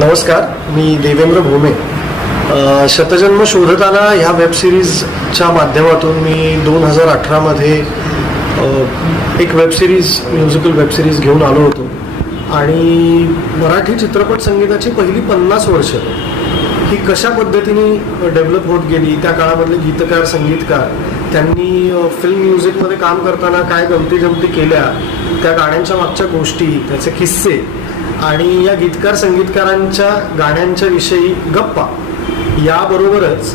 नमस्कार, मी देवेंद्र भोमे. शतजन्म शोधताना ह्या वेबसिरीजच्या माध्यमातून मी 2018मध्ये एक वेबसिरीज म्युझिकल वेबसिरीज घेऊन आलो होतो आणि मराठी चित्रपट संगीताची पहिली 50 वर्ष ही कशा पद्धतीने डेव्हलप होत गेली, त्या काळामधले गीतकार संगीतकार त्यांनी फिल्म म्युझिकमध्ये काम करताना काय गमती जमती केल्या, त्या गाण्यांच्या मागच्या गोष्टी, त्याचे किस्से आणि या गीतकार संगीतकारांच्या गाण्यांच्या विषयी गप्पा, याबरोबरच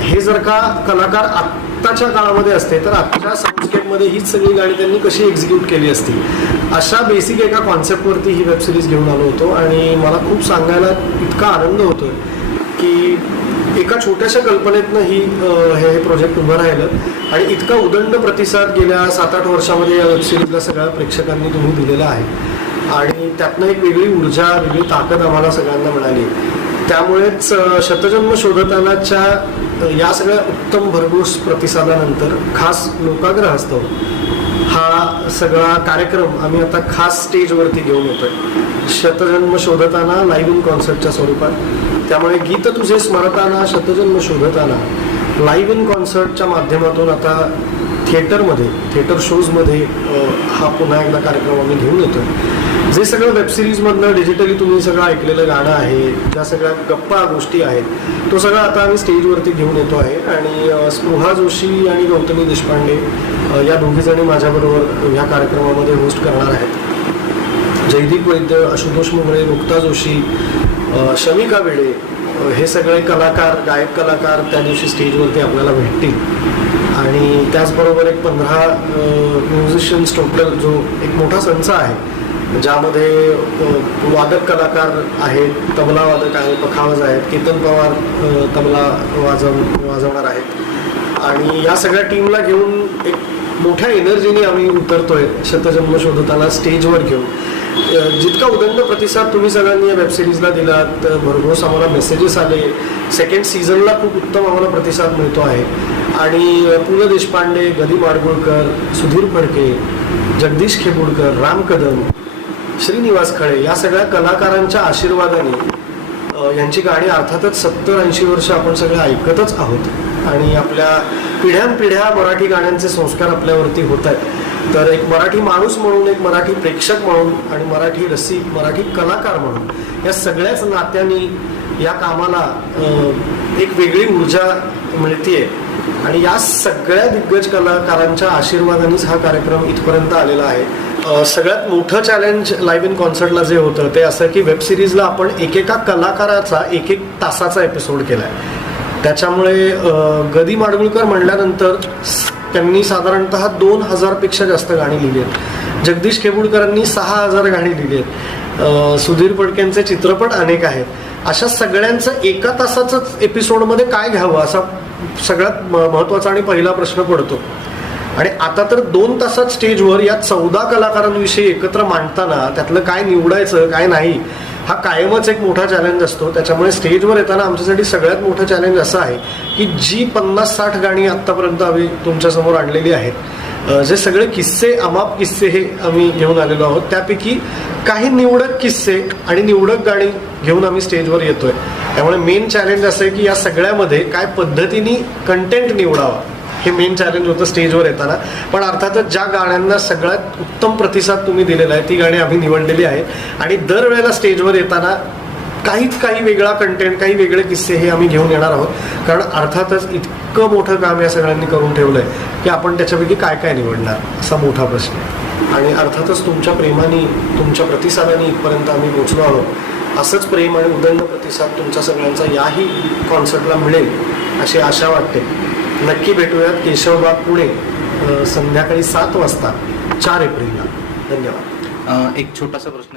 हे जर का कलाकार आत्ताच्या काळामध्ये असते तर आजच्या साऊंडस्केपमध्ये हीच सगळी गाणी त्यांनी कशी एक्झिक्यूट केली असती, अशा बेसिक एका कॉन्सेप्टवरती ही वेबसिरीज घेऊन आलो होतो. आणि मला खूप सांगायला इतका आनंद होतोय की एका छोट्याशा कल्पनेतनं हे प्रोजेक्ट उभं राहिलं आणि इतका उदंड प्रतिसाद गेल्या 7-8 वर्षामध्ये या वेबसिरीजला सगळ्या प्रेक्षकांनी तुम्ही दिलेला आहे आणि त्यातनं एक वेगळी ऊर्जा, वेगळी ताकद आम्हाला सगळ्यांना मिळाली. त्यामुळेच शतजन्म शोधतानाच्या या सगळ्या उत्तम भरघोस प्रतिसादानंतर खास लोकाग्रहास्तव हा सगळा कार्यक्रम आम्ही आता खास स्टेजवरती घेऊन येतोय. शतजन्म शोधताना लाईव्ह इन कॉन्सर्टच्या स्वरूपात. त्यामुळे गीत तुझे स्मरताना शतजन्म शोधताना लाईव्ह इन कॉन्सर्टच्या माध्यमातून आता थिएटर शोजमध्ये हा पुन्हा एकदा कार्यक्रम आम्ही घेऊन येतोय. जे सगळं वेबसिरीजमधनं डिजिटली तुम्ही सगळं ऐकलेलं गाणं आहे, ज्या सगळ्या गप्पा गोष्टी आहेत, तो सगळं आता आम्ही स्टेजवरती घेऊन येतो आहे. आणि स्पृहा जोशी आणि गौतमी देशपांडे या दोघीजणी माझ्याबरोबर ह्या कार्यक्रमामध्ये होस्ट करणार आहेत. जयदीप वैद्य, आशुतोष मुंगळे, मुक्ता जोशी, शमिका वेडे हे सगळे कलाकार, गायक कलाकार त्या दिवशी स्टेजवरती आपल्याला भेटतील. आणि त्याचबरोबर एक 15 म्युझिशियन्स टोटल, जो एक मोठा संच आहे, ज्यामध्ये वादक कलाकार आहेत, तबला वादक आहेत, पखावज आहेत, केतन पवार तबला वाजवणार आहेत. आणि या सगळ्या टीमला घेऊन एक मोठ्या एनर्जीने आम्ही उतरतोय शतजन्म शोधताना स्टेजवर घेऊन. जितका उदंड प्रतिसाद तुम्ही सगळ्यांनी या वेबसिरीजला दिलात, भरघोस आम्हाला मेसेजेस आले. सेकंड सीझनला खूप उत्तम आम्हाला प्रतिसाद मिळतो आहे. आणि पु ल देशपांडे, गदी माडगुळकर, सुधीर फडके, जगदीश खेबुडकर, राम कदम, श्रीनिवास खळे या सगळ्या कलाकारांच्या आशीर्वादाने यांची गाणी अर्थातच 70-80 वर्ष आपण सगळे ऐकतच आहोत आणि आपल्या पिढ्यानपिढ्या मराठी गाण्यांचे संस्कार आपल्यावरती होत आहेत. तर एक मराठी माणूस म्हणून, एक मराठी प्रेक्षक म्हणून आणि मराठी रसिक, मराठी कलाकार म्हणून या सगळ्याच नात्यांनी या कामाला एक वेगळी ऊर्जा मिळतीये. आणि या सगळ्या दिग्गज कलाकारांच्या आशीर्वादानेच हा कार्यक्रम इथपर्यंत आलेला आहे. सगळ्यात मोठं चॅलेंज लाईव्ह इन कॉन्सर्टला जे होतं ते असं की वेबसिरीजला आपण एकेका कलाकाराचा 1-1 तासाचा एपिसोड केलाय. त्याच्यामुळे गदी माडगुळकर म्हणल्यानंतर त्यांनी साधारणतः 2000 पेक्षा जास्त गाणी लिहिली आहेत. जगदीश खेबुडकरांनी 6000 गाणी लिहिली आहेत. सुधीर फडकेंचे चित्रपट अनेक आहेत. अशा सगळ्यांचं एका तासाचंच एपिसोडमध्ये काय घ्यावं असा सगळ्यात महत्त्वाचा आणि पहिला प्रश्न पडतो. आणि आता तर 2 तासात स्टेजवर या 14 कलाकारांविषयी एकत्र मांडताना त्यातलं काय निवडायचं काय नाही हा कायमच एक मोठा चॅलेंज असतो. त्याच्यामुळे स्टेजवर येताना आमच्यासाठी सगळ्यात मोठं चॅलेंज असं आहे की जी 50-60 गाणी आत्तापर्यंत आम्ही तुमच्यासमोर आणलेली आहेत, जे सगळे किस्से, अमाप किस्से हे आम्ही घेऊन आलेलो आहोत, त्यापैकी काही निवडक किस्से आणि निवडक गाणी घेऊन आम्ही स्टेजवर येतोय. त्यामुळे मेन चॅलेंज असं आहे की या सगळ्यामध्ये काय पद्धतीने कंटेंट निवडावा हे मेन चॅलेंज होतं स्टेजवर येताना. पण अर्थातच ज्या गाण्यांना सगळ्यात उत्तम प्रतिसाद तुम्ही दिलेला आहे ती गाणी आम्ही निवडलेली आहेत. आणि दरवेळेला स्टेजवर येताना काही वेगळा कंटेंट, काही वेगळे किस्से हे आम्ही घेऊन येणार आहोत. कारण अर्थातच इतकं मोठं काम या सगळ्यांनी करून ठेवलंय की आपण त्याच्यापैकी काय निवडणार असा मोठा प्रश्न आहे. आणि अर्थातच तुमच्या प्रेमाने, तुमच्या प्रतिसादाने इथपर्यंत आम्ही पोहोचलो आहोत. असंच प्रेम आणि उदंड प्रतिसाद तुमच्या सगळ्यांचा याही कॉन्सर्टला मिळेल अशी आशा वाटते. नक्की भेटूयात केशवबाग, पुणे, संध्याकाळी 7 वाजता 4 एप्रिलला. धन्यवाद. एक छोटासा प्रश्न